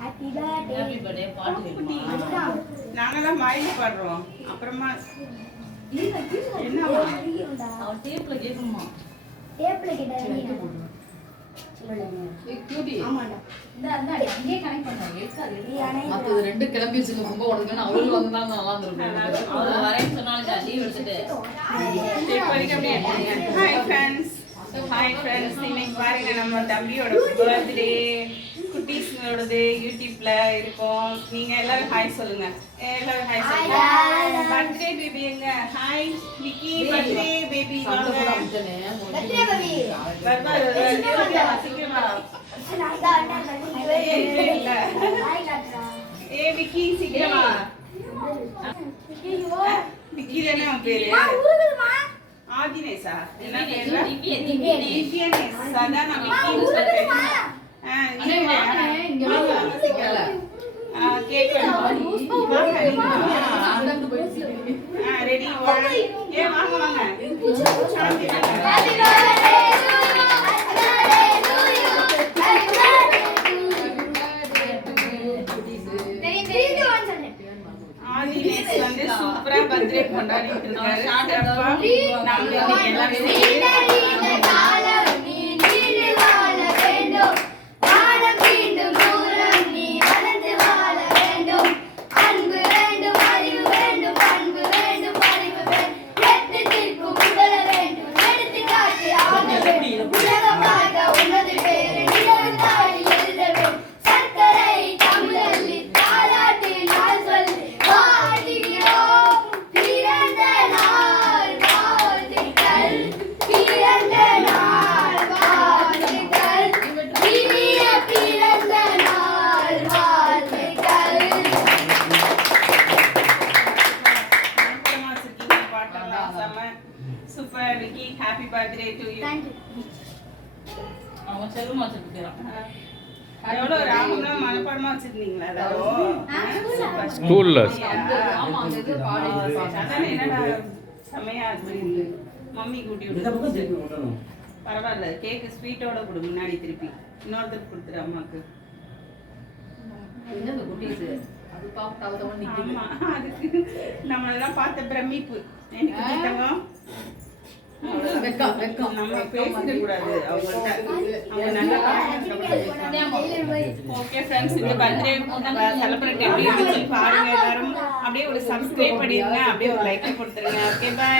Happy birthday பாட்டு நாங்க தான் வாயில பாடுறோம். அப்புறமா என்னவா அவன் டேப்ல கேக்குமா ரெண்டு கிளம்பி ரொம்ப உடனே அவரு வந்தாங்க நல்லா இருந்திருக்கும். அவங்க வரேன்னு சொன்னாங்க லீவ் எடுத்துட்டு. ஹாய் ஃப்ரெண்ட்ஸ், இன்னைக்கு பாருங்க நம்ம தம்பியோட பர்த்டே குட்டீஸ்ங்களோடது யூடியூப்ல இருக்கும். நீங்க எல்லாரும் ஹாய் சொல்லுங்க. எல்லாரும் ஹாய் சொல்லுங்க. பர்த்டே பேபி எங்க? ஹாய் விக்கி, பர்த்டே பேபி வாங்க. பர்த்டே பேபி வருவா சீக்கிரமா. ஏ விக்கி சீக்கிரமா. விக்கி தானே உன் பேரு? ஆதினேஷா? என்ன பேரு? திவ்யனேஷ். அதான் நான் விக்கின்னு சொல்றேன். கேக் ரெடி ஏ வாங்க வாங்க. ஆதினேஷ் வந்து சூப்பரா பர்த்டே கொண்டாடிட்டு இருக்காரு. நம்ம எல்லாரும் super. Vicky happy birthday to you. Thank you. அவன் செல்லுமா வச்சிருக்கான். எவ்வளவு ராமனா மனப்பாடமா வச்சிருந்தீங்களா எல்லாரும்? ஸ்கூல்ல ஆமா அந்த இது பாடி அதானே என்னடா செமையா இருக்கு. மம்மி கூட்டி விடு. பரவாயில்ல, கேக் ஸ்வீட்டோட கொடு. முன்னாடி திருப்பி இன்னொருத்தருக்கு கொடுத்துரு அம்மாக்கு. என்ன குட்டீஸ் அது பாப்பா நிக்குது. ஆமா, அதுக்கு நம்ம எல்லாம் பார்த்த பிரமிப்பு. எனக்கு கிட்டவும் நம்ம பேசிட கூடாது அவங்கள்ட்ட. அவங்க நல்லா ஓகே ஃப்ரெண்ட்ஸ், இந்த பர்த்டே செலிப்ரேட் எப்படி இருந்துச்சு பாருங்க. எல்லாரும் அப்படியே ஒரு சப்ஸ்கிரைப் பண்ணிருங்க, அப்படியே ஒரு லைக் கொடுத்துருங்க. Okay bye.